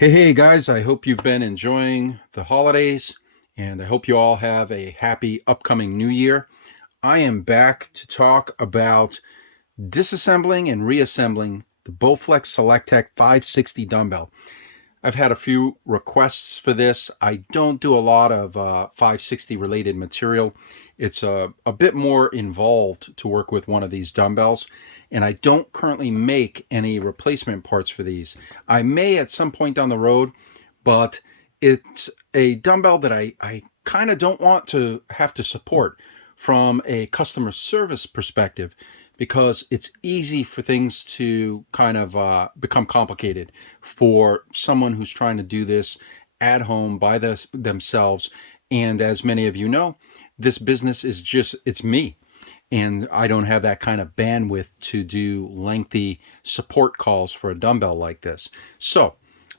Hey guys, I hope you've been enjoying the holidays and I hope you all have a happy upcoming new year. I am back to talk about disassembling and reassembling the Bowflex SelectTech 560 dumbbell. I've had a few requests for this. I don't do a lot of 560 related material. It's a bit more involved to work with one of these dumbbells, and I don't currently make any replacement parts for these. I may at some point down the road, but it's a dumbbell that I kind of don't want to have to support from a customer service perspective, because it's easy for things to kind of become complicated for someone who's trying to do this at home by themselves. And as many of you know, this business is it's me. And I don't have that kind of bandwidth to do lengthy support calls for a dumbbell like this. So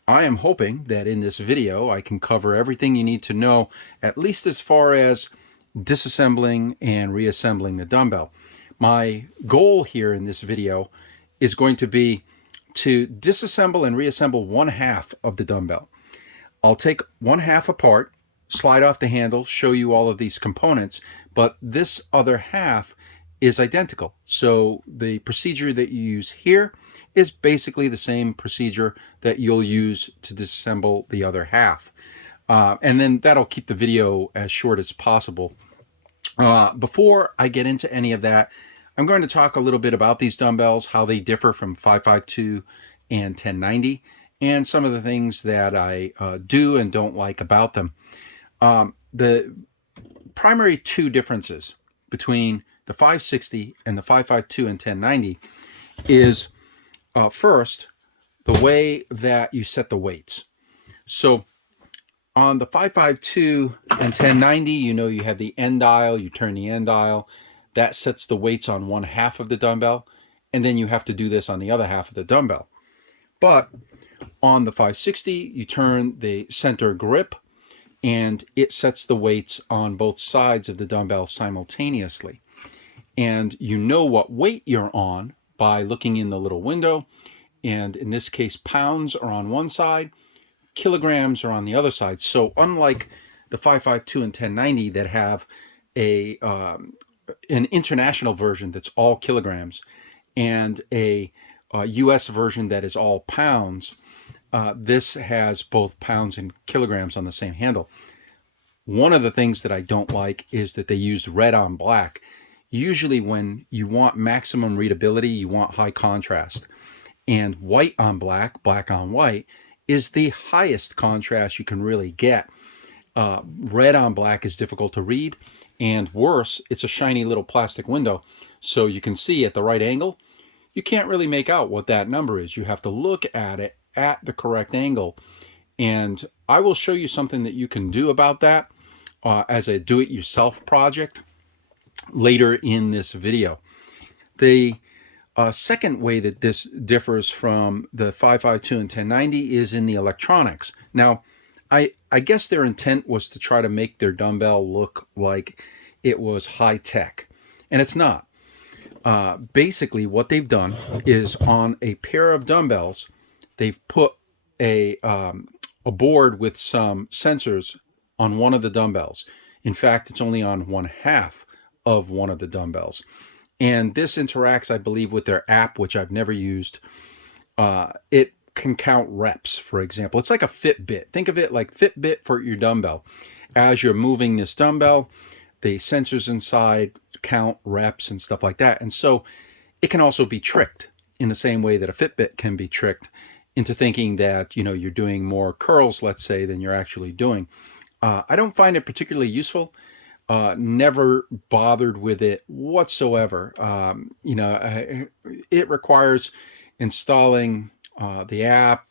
I am hoping that in this video, I can cover everything you need to know, at least as far as disassembling and reassembling the dumbbell. My goal here in this video is going to be to disassemble and reassemble one half of the dumbbell. I'll take one half apart, slide off the handle, show you all of these components, but this other half is identical. So the procedure that you use here is basically the same procedure that you'll use to disassemble the other half. And then that'll keep the video as short as possible. Before I get into any of that, I'm going to talk a little bit about these dumbbells, how they differ from 552 and 1090, and some of the things that I do and don't like about them. The primary two differences between the 560 and the 552 and 1090 is first, the way that you set the weights. So on the 552 and 1090, you have the end dial, you turn the end dial, that sets the weights on one half of the dumbbell, and then you have to do this on the other half of the dumbbell. But on the 560, you turn the center grip, and it sets the weights on both sides of the dumbbell simultaneously. And you know what weight you're on by looking in the little window, and in this case, pounds are on one side, kilograms are on the other side. So unlike the 552 and 1090 that have an international version that's all kilograms and a US version that is all pounds, this has both pounds and kilograms on the same handle. One of the things that I don't like is that they use red on black. Usually when you want maximum readability, you want high contrast. And white on black, black on white, is the highest contrast you can really get. Red on black is difficult to read, and worse, it's a shiny little plastic window, so you can see at the right angle, you can't really make out what that number is. You have to look at it at the correct angle, and I will show you something that you can do about that as a do-it-yourself project later in this video. The second way that this differs from the 552 and 1090 is in the electronics. Now, I guess their intent was to try to make their dumbbell look like it was high tech, and it's not. Basically, what they've done is on a pair of dumbbells, they've put a board with some sensors on one of the dumbbells. In fact, it's only on one half of one of the dumbbells. And this interacts, I believe, with their app, which I've never used. It can count reps, for example. It's like a Fitbit. Think of it like Fitbit for your dumbbell. As you're moving this dumbbell, the sensors inside count reps and stuff like that. And so it can also be tricked in the same way that a Fitbit can be tricked into thinking that, you're doing more curls, let's say, than you're actually doing. I don't find it particularly useful. Never bothered with it whatsoever. It requires installing the app,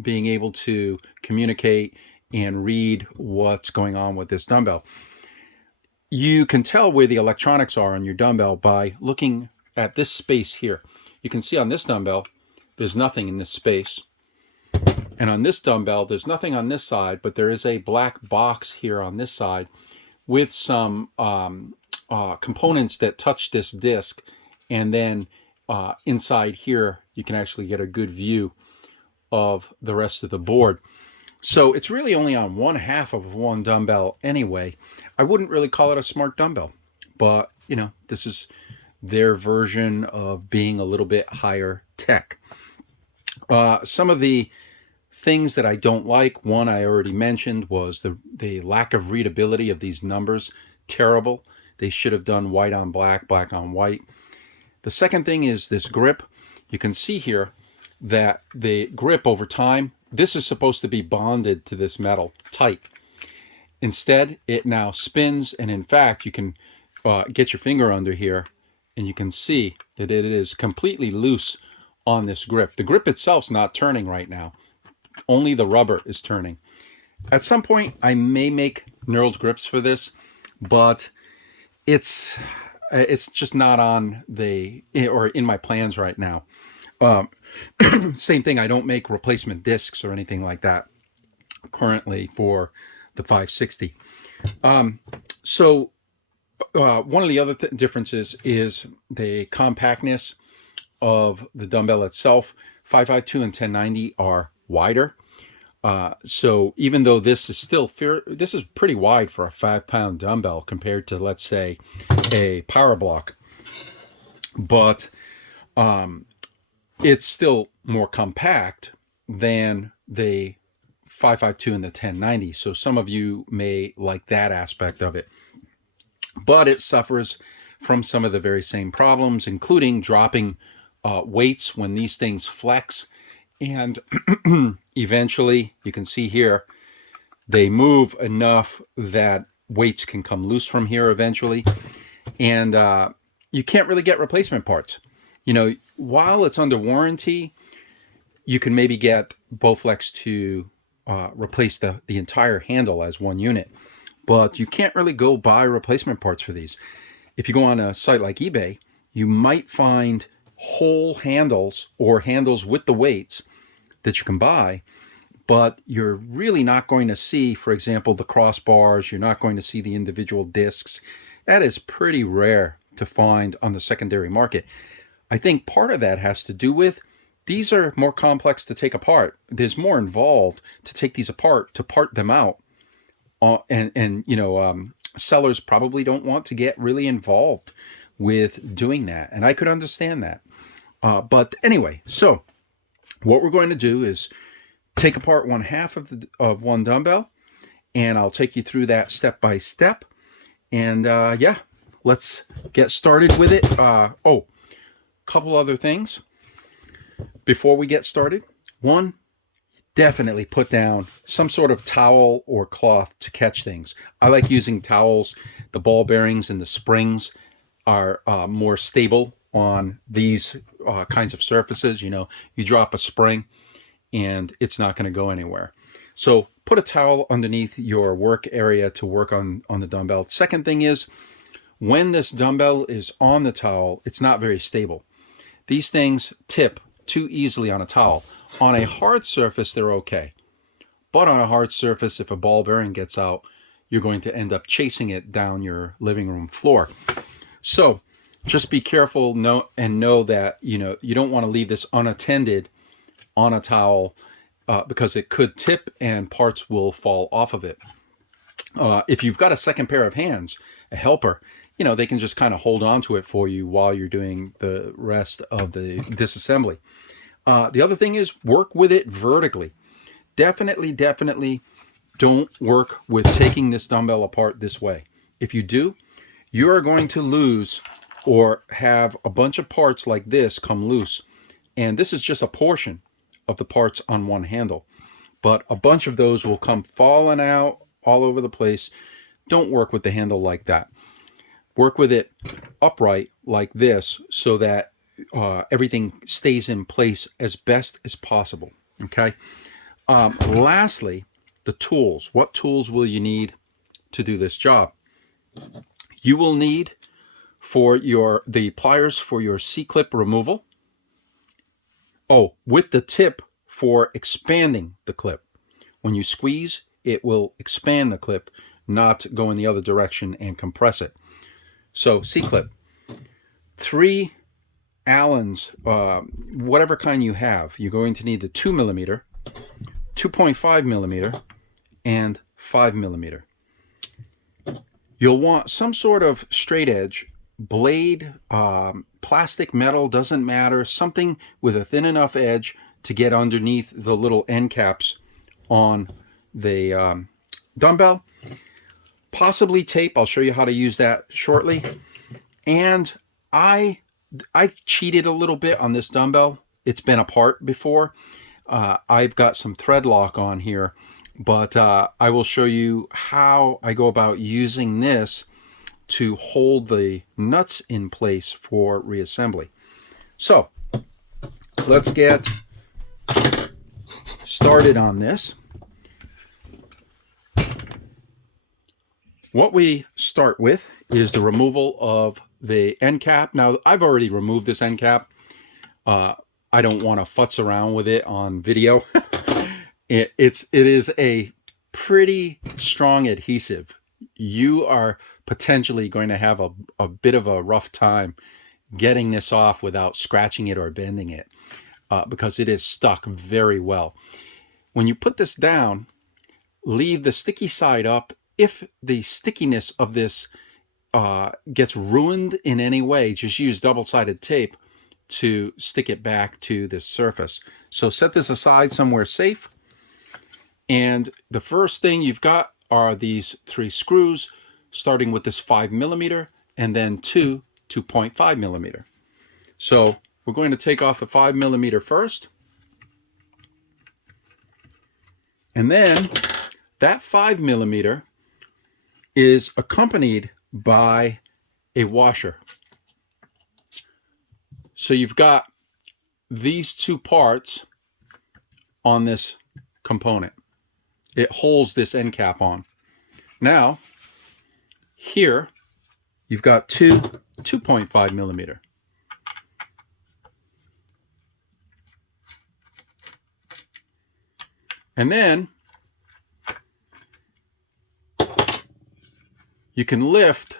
being able to communicate and read what's going on with this dumbbell. You can tell where the electronics are on your dumbbell by looking at this space here. You can see on this dumbbell, there's nothing in this space. And on this dumbbell, there's nothing on this side, but there is a black box here on this side with some components that touch this disc. And then inside here, you can actually get a good view of the rest of the board. So it's really only on one half of one dumbbell anyway. I wouldn't really call it a smart dumbbell, but you know, this is their version of being a little bit higher tech. Some of the things that I don't like, one I already mentioned, was the lack of readability of these numbers. Terrible. They should have done white on black, black on white. The second thing is this grip. You can see here that the grip over time, this is supposed to be bonded to this metal tight. Instead, it now spins, and in fact, you can get your finger under here and you can see that it is completely loose on this grip. The grip itself's not turning right now. Only the rubber is turning. At some point, I may make knurled grips for this, but it's just not on the, or in my plans right now. Same thing, I don't make replacement discs or anything like that currently for the 560. One of the other differences is the compactness of the dumbbell itself. 552 and 1090 are wider. So even though this is still this is pretty wide for a 5-pound dumbbell compared to, let's say, a power block, but it's still more compact than the 552 and the 1090. So some of you may like that aspect of it, but it suffers from some of the very same problems, including dropping weights when these things flex. And eventually, you can see here, they move enough that weights can come loose from here eventually. And you can't really get replacement parts. You know, while it's under warranty, you can maybe get Bowflex to replace the entire handle as one unit. But you can't really go buy replacement parts for these. If you go on a site like eBay, you might find whole handles or handles with the weights that you can buy, but you're really not going to see, for example, the crossbars. You're not going to see the individual discs. That is pretty rare to find on the secondary market. I think part of that has to do with these are more complex to take apart. There's more involved to take these apart, to part them out. And you know, sellers probably don't want to get really involved with doing that. And I could understand that. But anyway, so what we're going to do is take apart one half of one dumbbell, and I'll take you through that step by step. And yeah, let's get started with it. Oh, couple other things before we get started. One, definitely put down some sort of towel or cloth to catch things. I like using towels. The ball bearings and the springs are more stable on these kinds of surfaces. You know, you drop a spring and it's not going to go anywhere. So put a towel underneath your work area to work on the dumbbell. Second thing is, when this dumbbell is on the towel, it's not very stable. These things tip too easily on a towel. On a hard surface, they're okay. But on a hard surface, if a ball bearing gets out, you're going to end up chasing it down your living room floor. So just be careful know that, you know, you don't want to leave this unattended on a towel because it could tip and parts will fall off of it. If you've got a second pair of hands, a helper, you know, they can just kind of hold on to it for you while you're doing the rest of the disassembly. The other thing is, work with it vertically. Definitely don't work with taking this dumbbell apart this way. If you do, you're going to lose or have a bunch of parts like this come loose. And this is just a portion of the parts on one handle. But a bunch of those will come falling out all over the place. Don't work with the handle like that. Work with it upright like this so that everything stays in place as best as possible. Okay. Lastly, the tools. What tools will you need to do this job? You will need the pliers for your C-clip removal. Oh, with the tip for expanding the clip. When you squeeze, it will expand the clip, not go in the other direction and compress it. So C-clip. 3 Allen's, whatever kind you have, you're going to need the 2 millimeter, 2.5 millimeter, and 5 millimeter. You'll want some sort of straight edge, blade, plastic, metal, doesn't matter, something with a thin enough edge to get underneath the little end caps on the dumbbell. Possibly tape. I'll show you how to use that shortly. And I cheated a little bit on this dumbbell. It's been apart before. I've got some thread lock on here, but I will show you how I go about using this to hold the nuts in place for reassembly. So let's get started on this. What we start with is the removal of the end cap. Now, I've already removed this end cap. I don't want to futz around with it on video. It is a pretty strong adhesive. You are potentially going to have a bit of a rough time getting this off without scratching it or bending it, because it is stuck very well. When you put this down, leave the sticky side up. If the stickiness of this gets ruined in any way, just use double-sided tape to stick it back to this surface. So set this aside somewhere safe. And the first thing you've got are these 3 screws, starting with this 5 millimeter and then 2.5 millimeter. So we're going to take off the 5 millimeter first. And then that 5 millimeter is accompanied by a washer. So you've got these 2 parts on this component. It holds this end cap on. Now, here you've got 2.5 millimeter. And then you can lift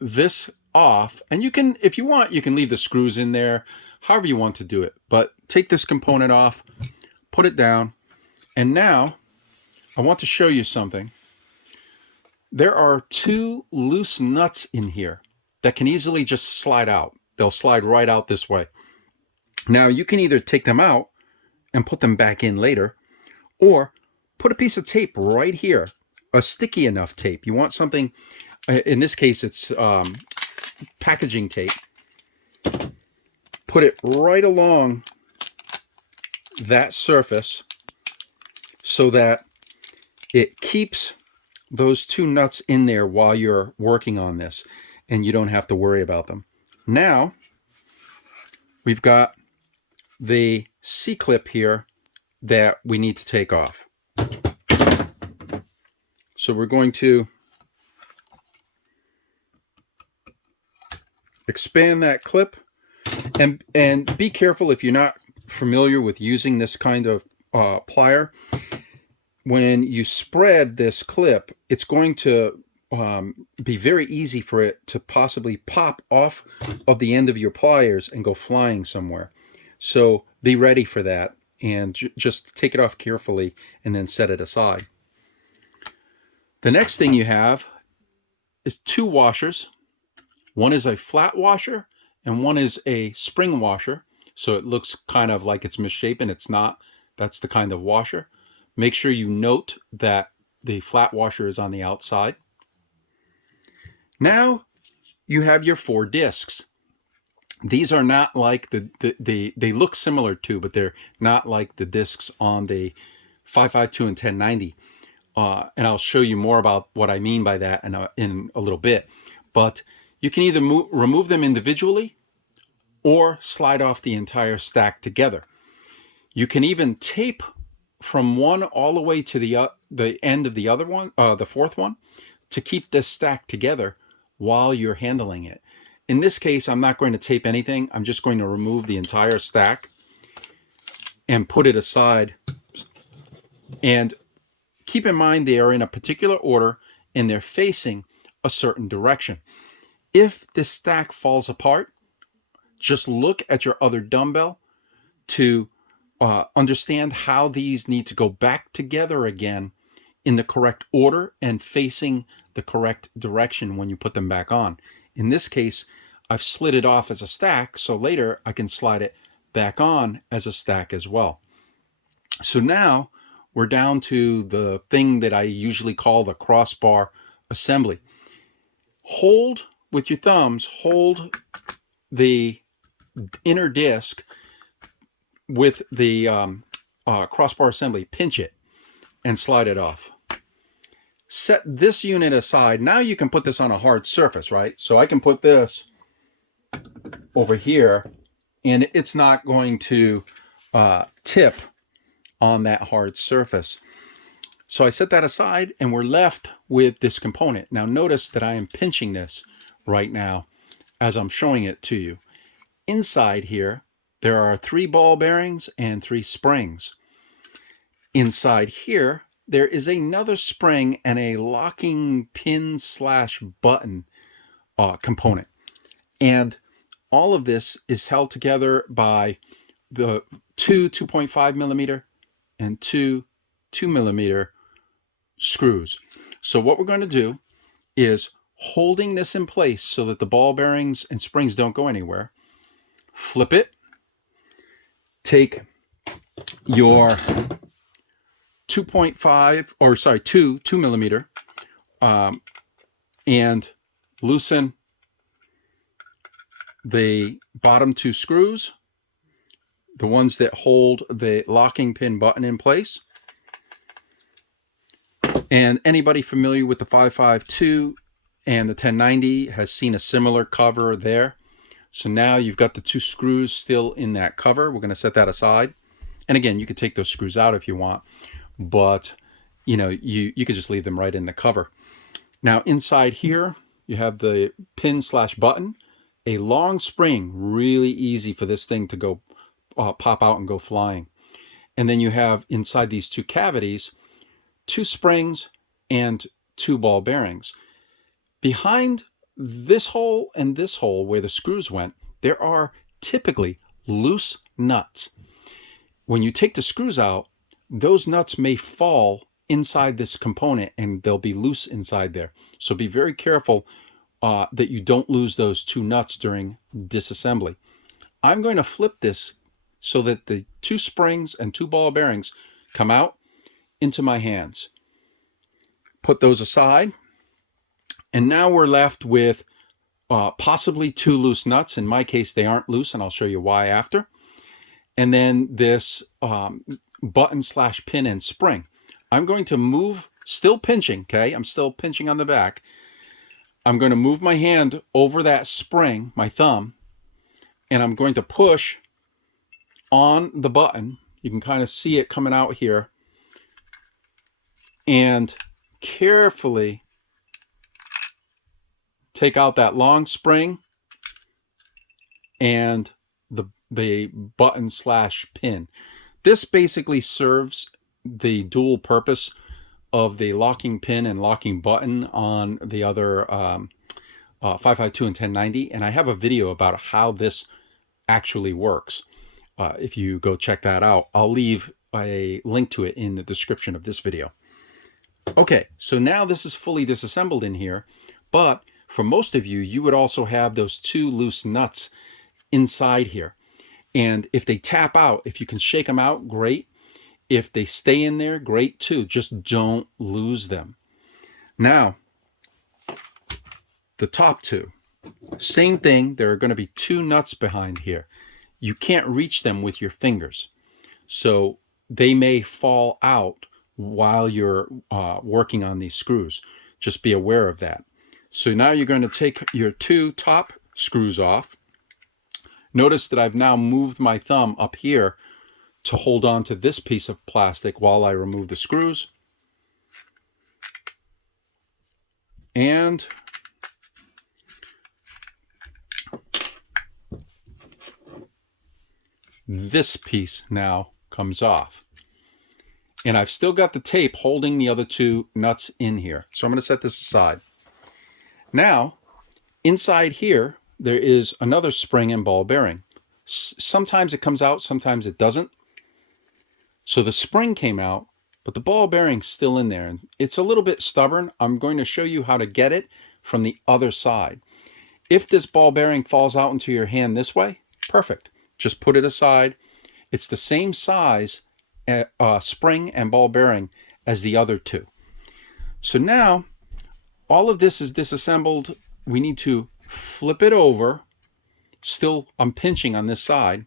this off, and you can, if you want, you can leave the screws in there, however you want to do it. But take this component off, put it down, and now I want to show you something. There are 2 loose nuts in here that can easily just slide out. They'll slide right out this way. Now you can either take them out and put them back in later, or put a piece of tape right here, a sticky enough tape. You want something, in this case it's packaging tape. Put it right along that surface so that it keeps those 2 nuts in there while you're working on this, and you don't have to worry about them. Now we've got the C-clip here that we need to take off. So we're going to expand that clip, and be careful if you're not familiar with using this kind of plier. When you spread this clip, it's going to be very easy for it to possibly pop off of the end of your pliers and go flying somewhere. So be ready for that, and just take it off carefully and then set it aside. The next thing you have is 2 washers. One is a flat washer and one is a spring washer. So it looks kind of like it's misshapen. It's not. That's the kind of washer. Make sure you note that the flat washer is on the outside. Now you have your 4 discs. These are not like they look similar to, but they're not like the discs on the 552 and 1090. And I'll show you more about what I mean by that in a little bit. But you can either remove them individually or slide off the entire stack together. You can even tape from one all the way to the end of the other one, the 4th one, to keep this stack together while you're handling it. In this case, I'm not going to tape anything. I'm just going to remove the entire stack and put it aside. And keep in mind they are in a particular order and they're facing a certain direction. If this stack falls apart, just look at your other dumbbell to understand how these need to go back together again in the correct order and facing the correct direction when you put them back on. In this case, I've slid it off as a stack, so later I can slide it back on as a stack as well. So now we're down to the thing that I usually call the crossbar assembly. Hold with your thumbs, hold the inner disc with the crossbar assembly, pinch it and slide it off. Set this unit aside. Now you can put this on a hard surface, right? So I can put this over here and it's not going to tip on that hard surface. So I set that aside and we're left with this component. Now notice that I am pinching this right now as I'm showing it to you. Inside here, there are 3 ball bearings and 3 springs. Inside here, there is another spring and a locking pin / button component. And all of this is held together by the 2 2.5 millimeter and 2 2 millimeter screws. So what we're going to do is holding this in place so that the ball bearings and springs don't go anywhere. Flip it. Take your 2.5 or sorry 2 millimeter and loosen the bottom 2 screws, the ones that hold the locking pin button in place. And anybody familiar with the 552 and the 1090 has seen a similar cover there. So now you've got the 2 screws still in that cover. We're going to set that aside. And again, you can take those screws out if you want, but you know, you could just leave them right in the cover. Now inside here, you have the pin / button, a long spring, really easy for this thing to go pop out and go flying. And then you have inside these 2 cavities, 2 springs and 2 ball bearings. Behind this hole and this hole where the screws went, there are typically loose nuts. When you take the screws out, those nuts may fall inside this component and they'll be loose inside there. So be very careful that you don't lose those 2 nuts during disassembly. I'm going to flip this so that the 2 springs and 2 ball bearings come out into my hands. Put those aside. And now we're left with possibly 2 loose nuts. In my case, they aren't loose, and I'll show you why after. And then this button / pin and spring. I'm going to move, still pinching, okay? I'm still pinching on the back. I'm going to move my hand over that spring, my thumb, and I'm going to push on the button. You can kind of see it coming out here. And carefully take out that long spring and the button / pin. This basically serves the dual purpose of the locking pin and locking button on the other 552 and 1090. And I have a video about how this actually works. If you go check that out, I'll leave a link to it in the description of this video. Okay, so now this is fully disassembled in here, but for most of you, you would also have those 2 loose nuts inside here. And if they tap out, if you can shake them out, great. If they stay in there, great too. Just don't lose them. Now, the top 2. Same thing, there are going to be 2 nuts behind here. You can't reach them with your fingers. So they may fall out while you're working on these screws. Just be aware of that. So now you're going to take your 2 top screws off. Notice that I've now moved my thumb up here to hold on to this piece of plastic while I remove the screws. And this piece now comes off. And I've still got the tape holding the other 2 nuts in here. So I'm going to set this aside. Now, inside here, there is another spring and ball bearing. Sometimes it comes out, sometimes it doesn't. So the spring came out, but the ball bearing's still in there. And it's a little bit stubborn. I'm going to show you how to get it from the other side. If this ball bearing falls out into your hand this way, perfect. Just put it aside. It's the same size spring and ball bearing as the other two. So now all of this is disassembled. We need to flip it over. Still, I'm pinching on this side.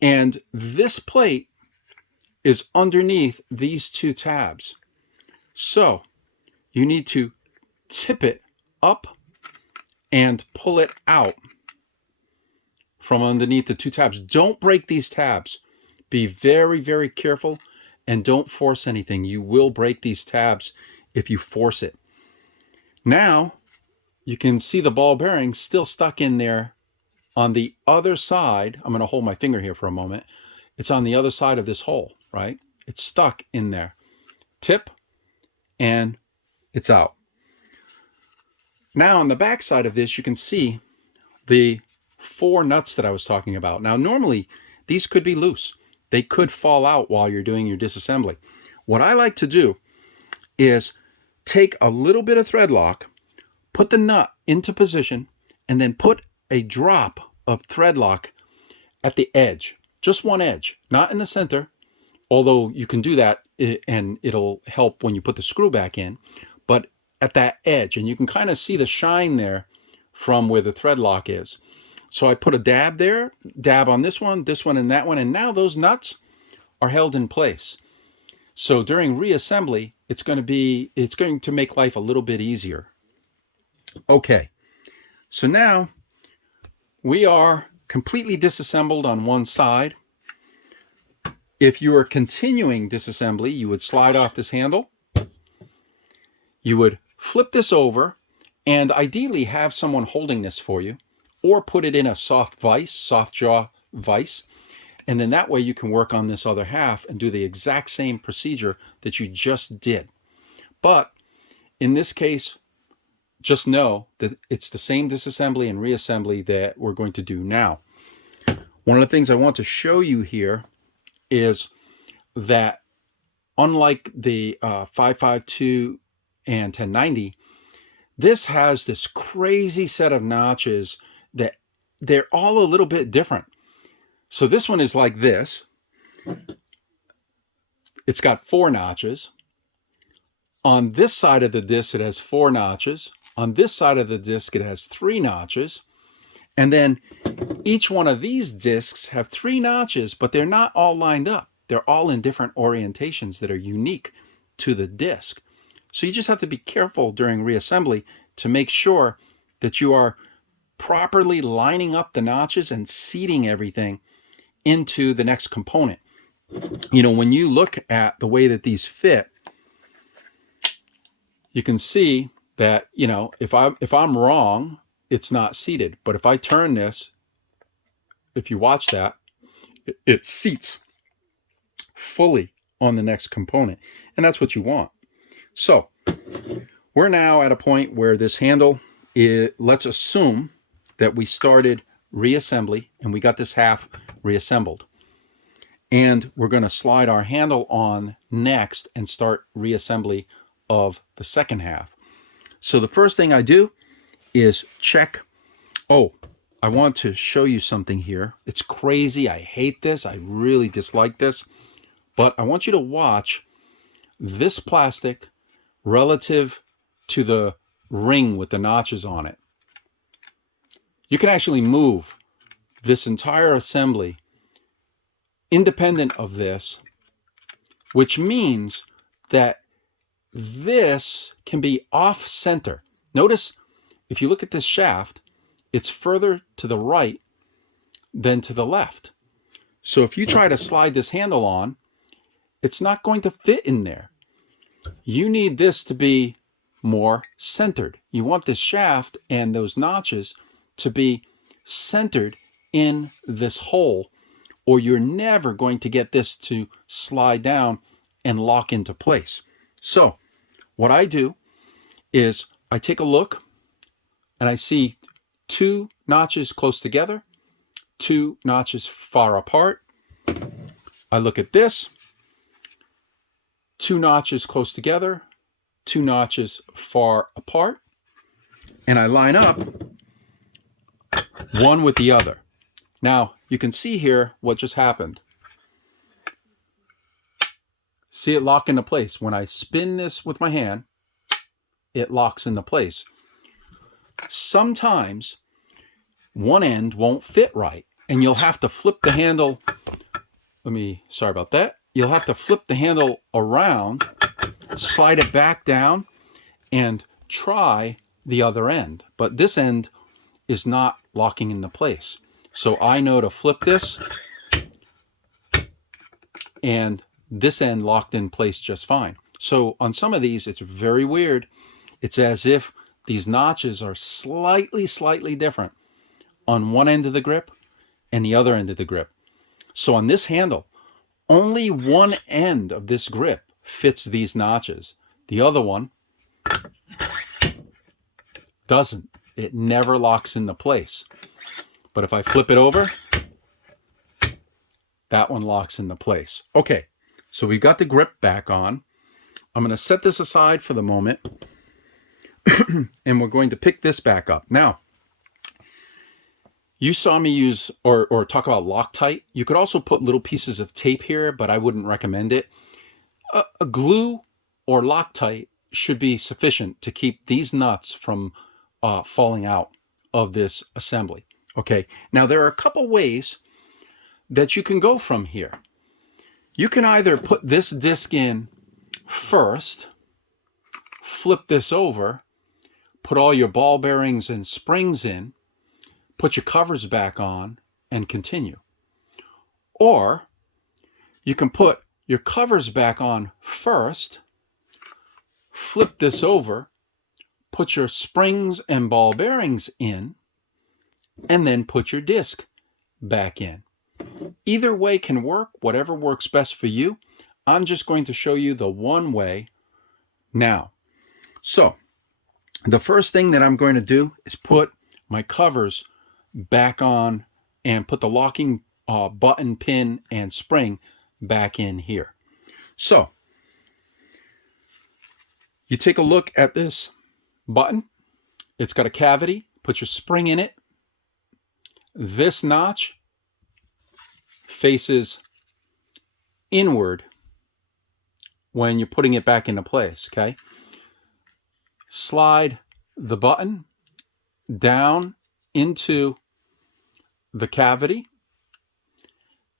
And this plate is underneath these two tabs. So you need to tip it up and pull it out from underneath the two tabs. Don't break these tabs. Be very, very careful and don't force anything. You will break these tabs if you force it. Now you can see the ball bearing still stuck in there on the other side. I'm going to hold my finger here for a moment. It's on the other side of this hole, right? It's stuck in there. Tip and it's out. Now on the back side of this, you can see the 4 nuts that I was talking about. Now normally these could be loose. They could fall out while you're doing your disassembly. What I like to do is take a little bit of thread lock, put the nut into position, and then put a drop of thread lock at the edge. Just one edge, not in the center, although you can do that and it'll help when you put the screw back in, but at that edge. And you can kind of see the shine there from where the thread lock is. So I put a dab there, dab on this one, and that one, and now those nuts are held in place. So during reassembly, it's going to make life a little bit easier. Okay, so now we are completely disassembled on one side. If you are continuing disassembly, you would slide off this handle. You would flip this over and ideally have someone holding this for you, or put it in a soft vise, soft jaw vise. And then that way you can work on this other half and do the exact same procedure that you just did. But in this case, just know that it's the same disassembly and reassembly that we're going to do now. One of the things I want to show you here is that unlike the 552 and 1090, this has this crazy set of notches that they're all a little bit different. So this one is like this. It's got 4 notches. On this side of the disc, it has 4 notches. On this side of the disc, it has 3 notches. And then each one of these discs have 3 notches, but they're not all lined up. They're all in different orientations that are unique to the disc. So you just have to be careful during reassembly to make sure that you are properly lining up the notches and seating everything into the next component. You know, when you look at the way that these fit, you can see that, you know, if I'm wrong, it's not seated. But if I turn this, if you watch that, it seats fully on the next component. And that's what you want. So we're now at a point where this handle is, let's assume that we started reassembly and we got this half reassembled. And we're going to slide our handle on next and start reassembly of the second half. So the first thing I do is check. Oh, I want to show you something here. It's crazy. I hate this. I really dislike this. But I want you to watch this plastic relative to the ring with the notches on it. You can actually move this entire assembly independent of this, which means that this can be off center. Notice if you look at this shaft, it's further to the right than to the left. So if you try to slide this handle on, it's not going to fit in there. You need this to be more centered. You want this shaft and those notches to be centered in this hole, or you're never going to get this to slide down and lock into place. So what I do is I take a look, and I see 2 notches close together, 2 notches far apart. I look at this, 2 notches close together, 2 notches far apart, and I line up one with the other. Now, you can see here what just happened. See it lock into place. When I spin this with my hand, it locks into place. Sometimes one end won't fit right, and you'll have to flip the handle. Sorry about that. You'll have to flip the handle around, slide it back down, and try the other end. But this end is not locking into place. So I know to flip this, and this end locked in place just fine. So on some of these, it's very weird. It's as if these notches are slightly different on one end of the grip and the other end of the grip. So on this handle, only one end of this grip fits these notches. The other one doesn't. It never locks into place. But if I flip it over, that one locks into place. Okay, so we've got the grip back on. I'm going to set this aside for the moment, and we're going to pick this back up. Now, you saw me use or talk about Loctite. You could also put little pieces of tape here, but I wouldn't recommend it. A glue or Loctite should be sufficient to keep these nuts from falling out of this assembly. Okay, now there are a couple ways that you can go from here. You can either put this disc in first, flip this over, put all your ball bearings and springs in, put your covers back on, and continue. Or you can put your covers back on first, flip this over, put your springs and ball bearings in, and then put your disc back in. Either way can work, whatever works best for you. I'm just going to show you the one way now. So the first thing that I'm going to do is put my covers back on and put the locking button, pin, and spring back in here. So you take a look at this button. It's got a cavity. Put your spring in it. This notch faces inward when you're putting it back into place, okay? Slide the button down into the cavity,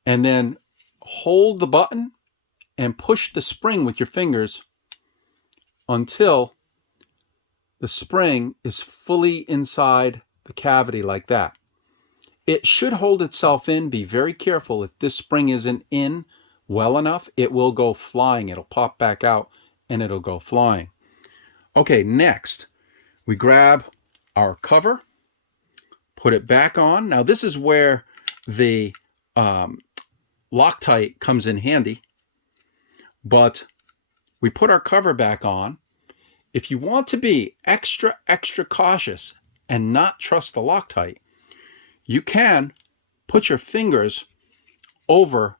and then hold the button and push the spring with your fingers until the spring is fully inside the cavity like that. It should hold itself in. Be very careful. If this spring isn't in well enough, it will go flying. It'll pop back out and it'll go flying. Okay, next we grab our cover, put it back on. Now this is where the Loctite comes in handy, but we put our cover back on. If you want to be extra cautious and not trust the Loctite, you can put your fingers over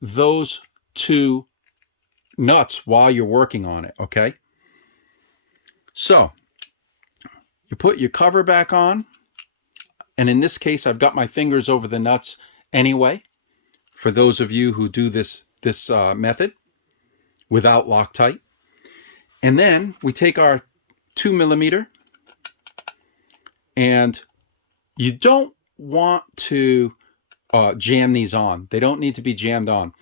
those 2 nuts while you're working on it, okay? So you put your cover back on, and in this case I've got my fingers over the nuts anyway, for those of you who do this method without Loctite. And then we take our 2mm, and you don't want to jam these on. They don't need to be jammed on.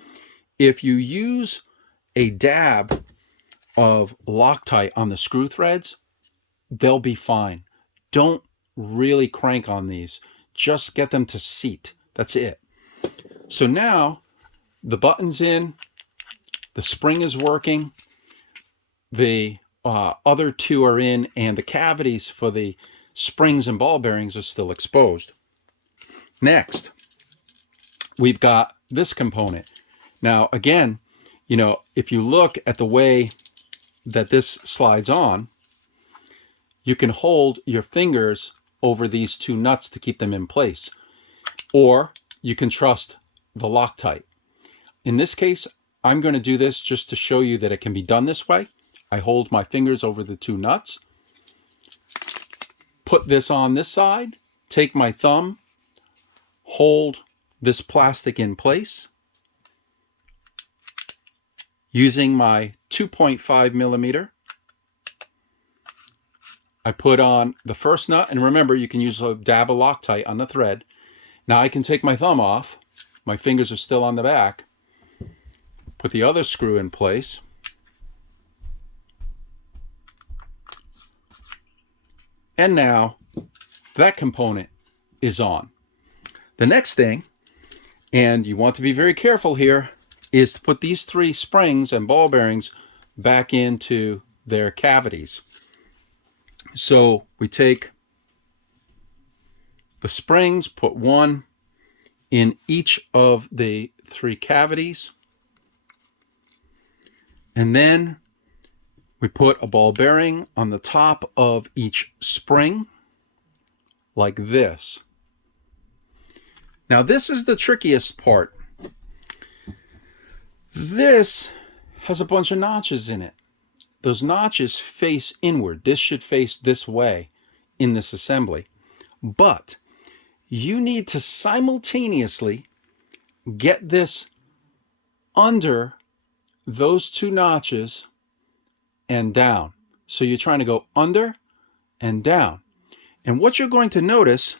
If you use a dab of Loctite on the screw threads, they'll be fine. Don't really crank on these. Just get them to seat. That's it. So now the button's in, the spring is working, the other 2 are in, and the cavities for the springs and ball bearings are still exposed. Next, we've got this component. Now, again, you know, if you look at the way that this slides on, you can hold your fingers over these two nuts to keep them in place. Or you can trust the Loctite. In this case, I'm going to do this just to show you that it can be done this way. I hold my fingers over the two nuts, put this on this side, take my thumb, hold this plastic in place using my 2.5 millimeter. I put on the first nut, and remember, you can use a dab of Loctite on the thread. Now I can take my thumb off. My fingers are still on the back. Put the other screw in place. And now that component is on. The next thing, and you want to be very careful here, is to put these three springs and ball bearings back into their cavities. So we take the springs, put one in each of the three cavities, and then we put a ball bearing on the top of each spring, like this. Now this is the trickiest part. This has a bunch of notches in it. Those notches face inward. This should face this way in this assembly. But you need to simultaneously get this under those two notches and down. So you're trying to go under and down. And what you're going to notice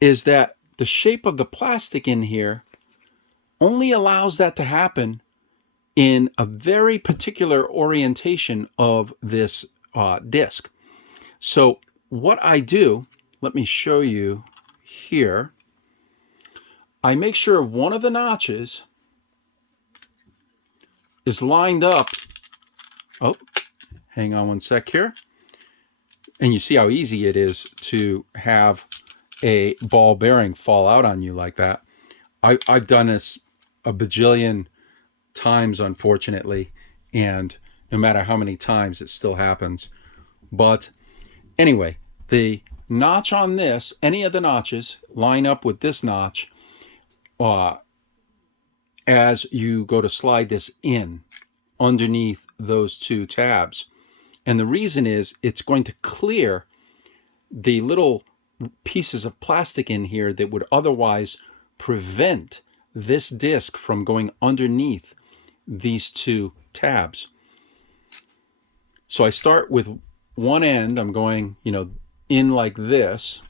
is that the shape of the plastic in here only allows that to happen in a very particular orientation of this disc. So what I do, let me show you here. I make sure one of the notches is lined up. Oh, hang on one sec here. And you see how easy it is to have a ball bearing fall out on you like that. I've done this a bajillion times, unfortunately, and no matter how many times, it still happens. But anyway, the notch on this, any of the notches line up with this notch as you go to slide this in underneath those two tabs. And the reason is it's going to clear the little pieces of plastic in here that would otherwise prevent this disc from going underneath these two tabs. So I start with one end. I'm going, in like this.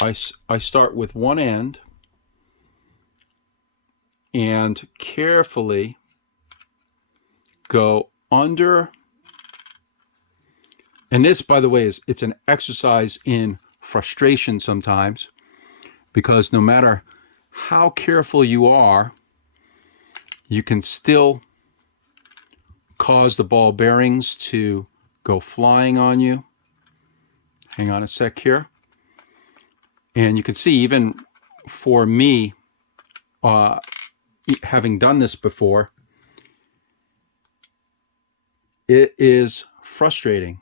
I start with one end and carefully go under. And this, by the way, it's an exercise in frustration sometimes, because no matter how careful you are, you can still cause the ball bearings to go flying on you. Hang on a sec here. And you can see, even for me, having done this before, it is frustrating,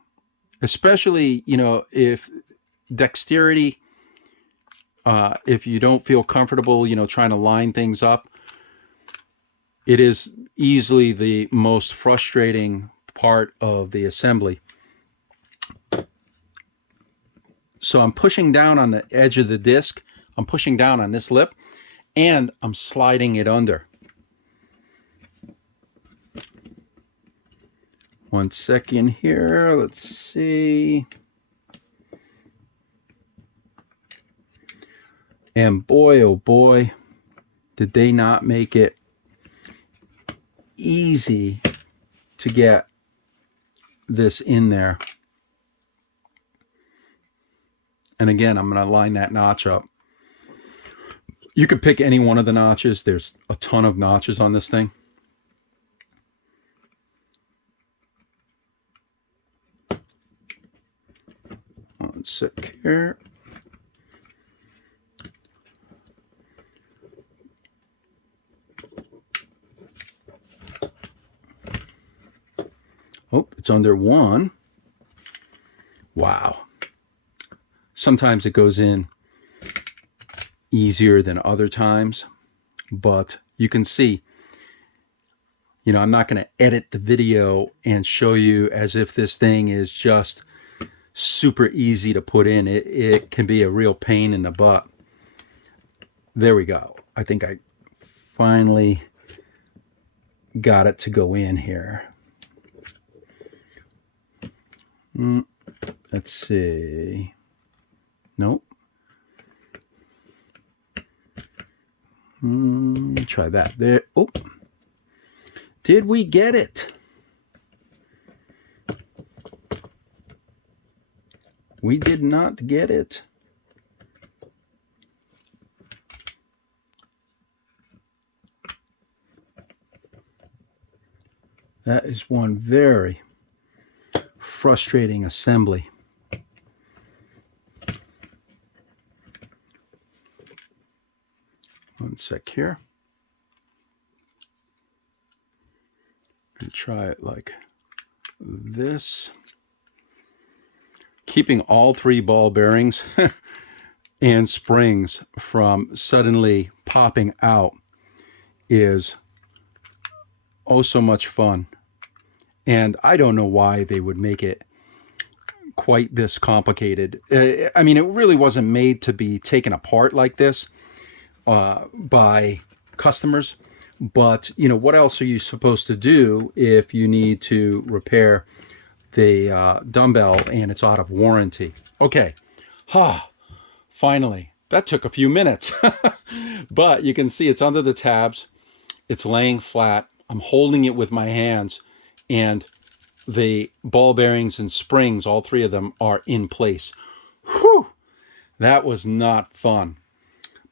especially, if dexterity, if you don't feel comfortable, trying to line things up. It is easily the most frustrating part of the assembly. So I'm pushing down on the edge of the disc. I'm pushing down on this lip, and I'm sliding it under. One second here. Let's see. And boy, oh boy, did they not make it easy to get this in there. And again, I'm going to line that notch up. You could pick any one of the notches. There's a ton of notches on this thing. One sec here. Oh, it's under one. Wow. Sometimes it goes in easier than other times, but you can see, you know, I'm not going to edit the video and show you as if this thing is just super easy to put in. It can be a real pain in the butt. There we go. I think I finally got it to go in here. Let's see. Nope. Try that. There. Oh. Did we get it? We did not get it. That is one very frustrating assembly. One sec here. And try it like this. Keeping all 3 ball bearings and springs from suddenly popping out is oh so much fun. And I don't know why they would make it quite this complicated. I mean, it really wasn't made to be taken apart like this by customers. But, you know, what else are you supposed to do if you need to repair the dumbbell and it's out of warranty? Okay. Finally. That took a few minutes. But you can see it's under the tabs. It's laying flat. I'm holding it with my hands. And the ball bearings and springs, all 3 of them, are in place. Whew! That was not fun.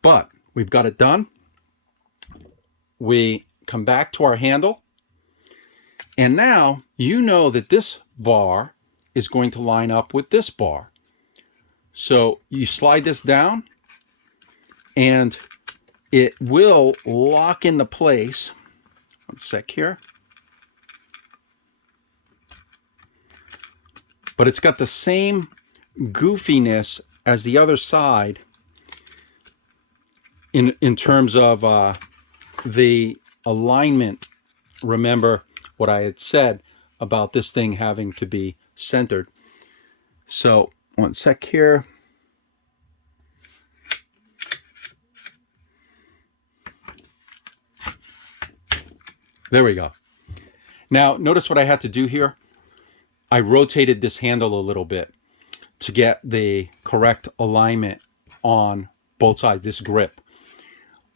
But we've got it done. We come back to our handle. And now you know that this bar is going to line up with this bar. So you slide this down and it will lock into place. One sec here. But it's got the same goofiness as the other side in terms of the alignment. Remember what I had said about this thing having to be centered. So one sec here. There we go. Now notice what I had to do here. I rotated this handle a little bit to get the correct alignment on both sides, this grip.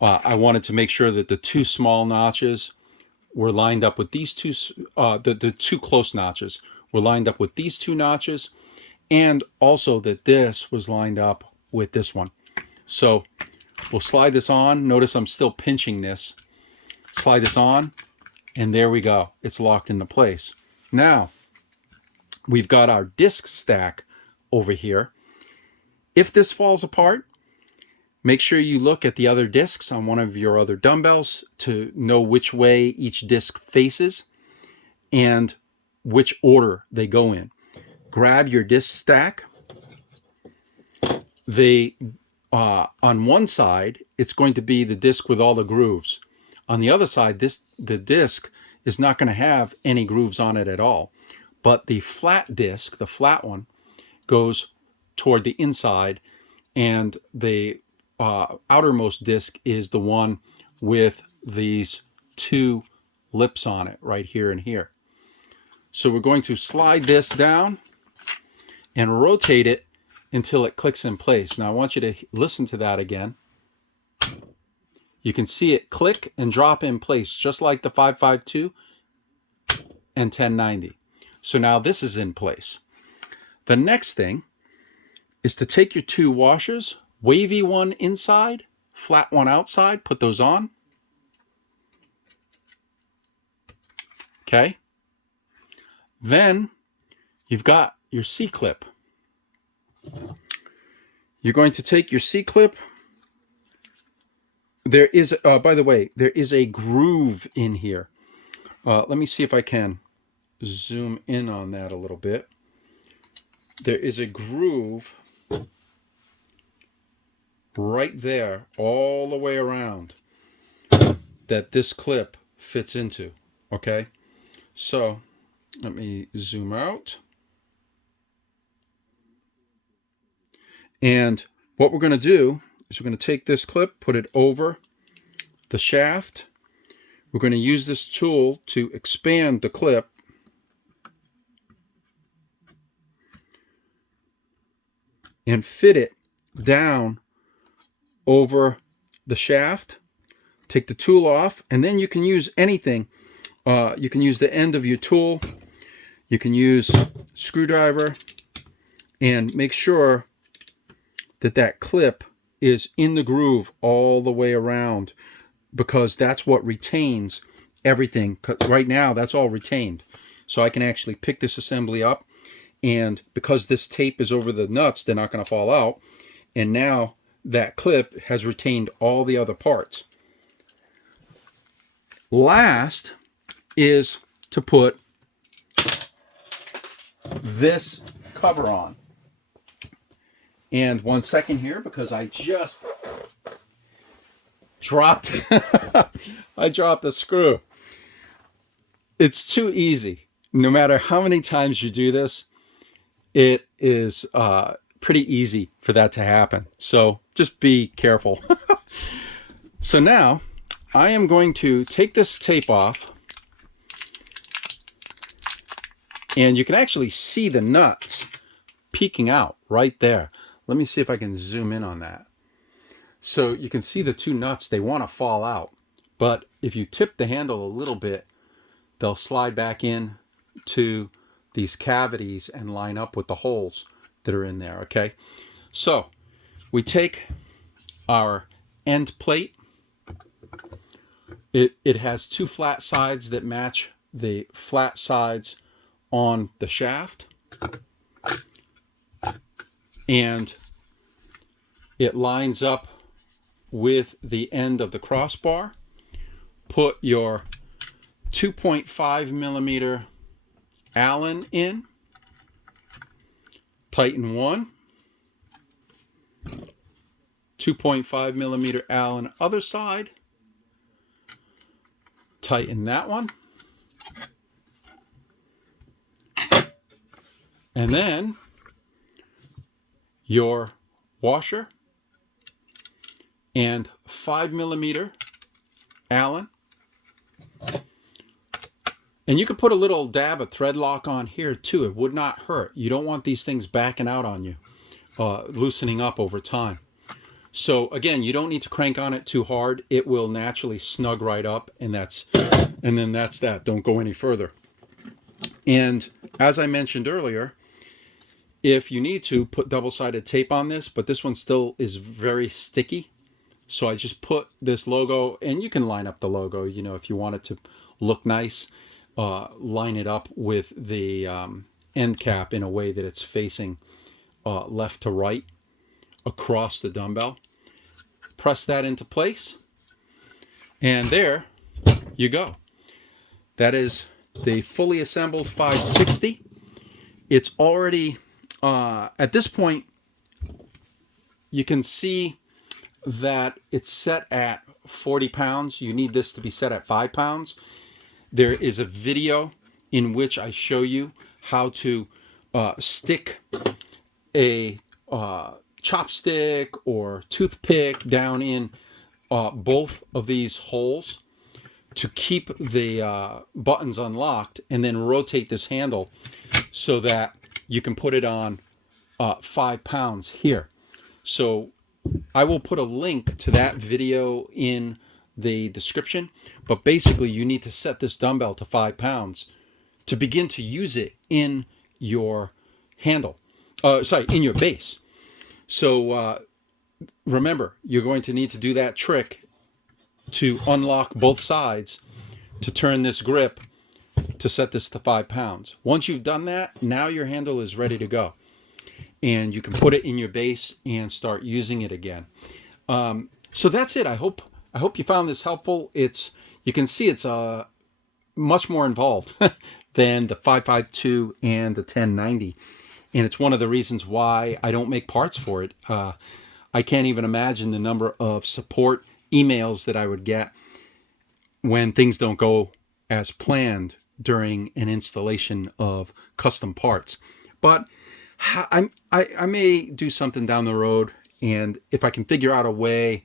I wanted to make sure that the 2 small notches were lined up with these 2, the 2 close notches were lined up with these 2 notches, and also that this was lined up with this one. So we'll slide this on. Notice I'm still pinching this. Slide this on, and there we go. It's locked into place. Now, we've got our disc stack over here. If this falls apart, make sure you look at the other discs on one of your other dumbbells to know which way each disc faces and which order they go in. Grab your disc stack. On one side, it's going to be the disc with all the grooves. On the other side, the disc is not going to have any grooves on it at all. But the flat disc, the flat one, goes toward the inside, and the outermost disc is the one with these 2 lips on it right here and here. So we're going to slide this down and rotate it until it clicks in place. Now I want you to listen to that again. You can see it click and drop in place just like the 552 and 1090. So now this is in place. The next thing is to take your 2 washers, wavy one inside, flat one outside, put those on. Okay. Then you've got your C-clip. You're going to take your C-clip. There is, by the way, there is a groove in here. Let me see if I can zoom in on that a little bit. There is a groove right there all the way around that this clip fits into. Okay, so let me zoom out. And what we're going to do is we're going to take this clip, put it over the shaft. We're going to use this tool to expand the clip and fit it down over the shaft. Take the tool off, and then you can use anything. You can use the end of your tool. You can use a screwdriver, and make sure that that clip is in the groove all the way around, because that's what retains everything. Right now, that's all retained. So I can actually pick this assembly up, and because this tape is over the nuts, they're not going to fall out. And now that clip has retained all the other parts. Last is to put this cover on. And 1 second here, because I just dropped I dropped a screw. It's too easy. No matter how many times you do this, it is pretty easy for that to happen. So just be careful. So now I am going to take this tape off, and you can actually see the nuts peeking out right there. Let me see if I can zoom in on that. So you can see the two nuts, they want to fall out. But if you tip the handle a little bit, they'll slide back in to these cavities and line up with the holes that are in there, okay? So we take our end plate. It has two flat sides that match the flat sides on the shaft. And it lines up with the end of the crossbar. Put your 2.5 millimeter Allen in. Tighten one. 2.5 millimeter Allen other side. Tighten that one. And then your washer and 5 millimeter Allen. And you could put a little dab of thread lock on here too. It would not hurt. You don't want these things backing out on you, loosening up over time. So again, you don't need to crank on it too hard. It will naturally snug right up, and then that's that. Don't go any further. And as I mentioned earlier, if you need to, put double-sided tape on this, but this one still is very sticky. So I just put this logo, and you can line up the logo, you know, if you want it to look nice, line it up with the end cap in a way that it's facing left to right across the dumbbell. Press that into place, and there you go. That is the fully assembled 560. It's already, at this point, you can see that it's set at 40 pounds. You need this to be set at 5 pounds. There is a video in which I show you how to stick a chopstick or toothpick down in both of these holes to keep the buttons unlocked, and then rotate this handle so that you can put it on 5 pounds here. So I will put a link to that video in the description, but basically you need to set this dumbbell to 5 pounds to begin to use it in your handle, in your base. So remember, you're going to need to do that trick to unlock both sides to turn this grip to set this to 5 pounds. Once you've done that, now your handle is ready to go, and you can put it in your base and start using it again. So that's it. I hope you found this helpful. You can see it's much more involved than the 552 and the 1090. And it's one of the reasons why I don't make parts for it. I I can't even imagine the number of support emails that I would get when things don't go as planned during an installation of custom parts. But I may do something down the road, and if I can figure out a way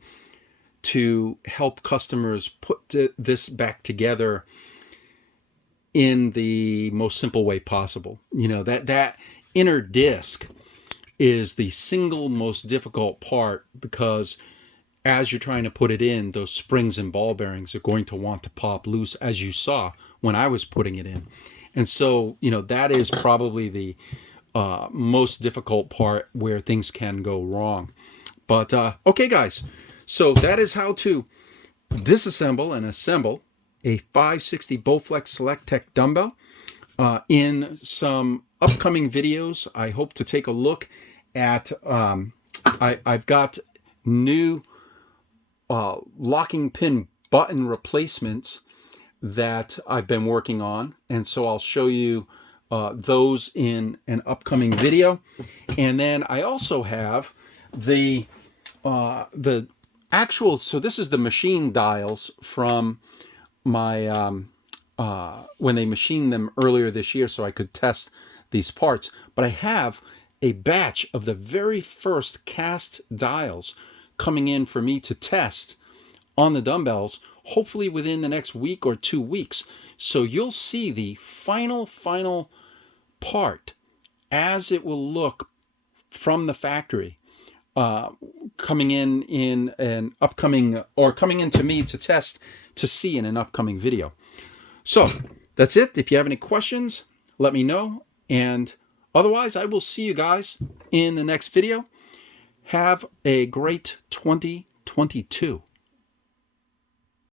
to help customers put this back together in the most simple way possible. You know, that inner disc is the single most difficult part, because as you're trying to put it in, those springs and ball bearings are going to want to pop loose, as you saw when I was putting it in. And so, you know, that is probably the most difficult part where things can go wrong. But okay, guys, so that is how to disassemble and assemble a 560 Bowflex SelectTech dumbbell. In some upcoming videos, I hope to take a look at, I've got new locking pin button replacements that I've been working on, and so I'll show you those in an upcoming video. And then I also have the actual, so this is the machine dials from my when they machined them earlier this year so I could test these parts. But I have a batch of the very first cast dials coming in for me to test on the dumbbells, hopefully within the next week or 2 weeks. So you'll see the final part as it will look from the factory, coming in an upcoming, or coming into me to test to see in an upcoming video. So that's it. If you have any questions, let me know. And otherwise, I will see you guys in the next video. Have a great 2022.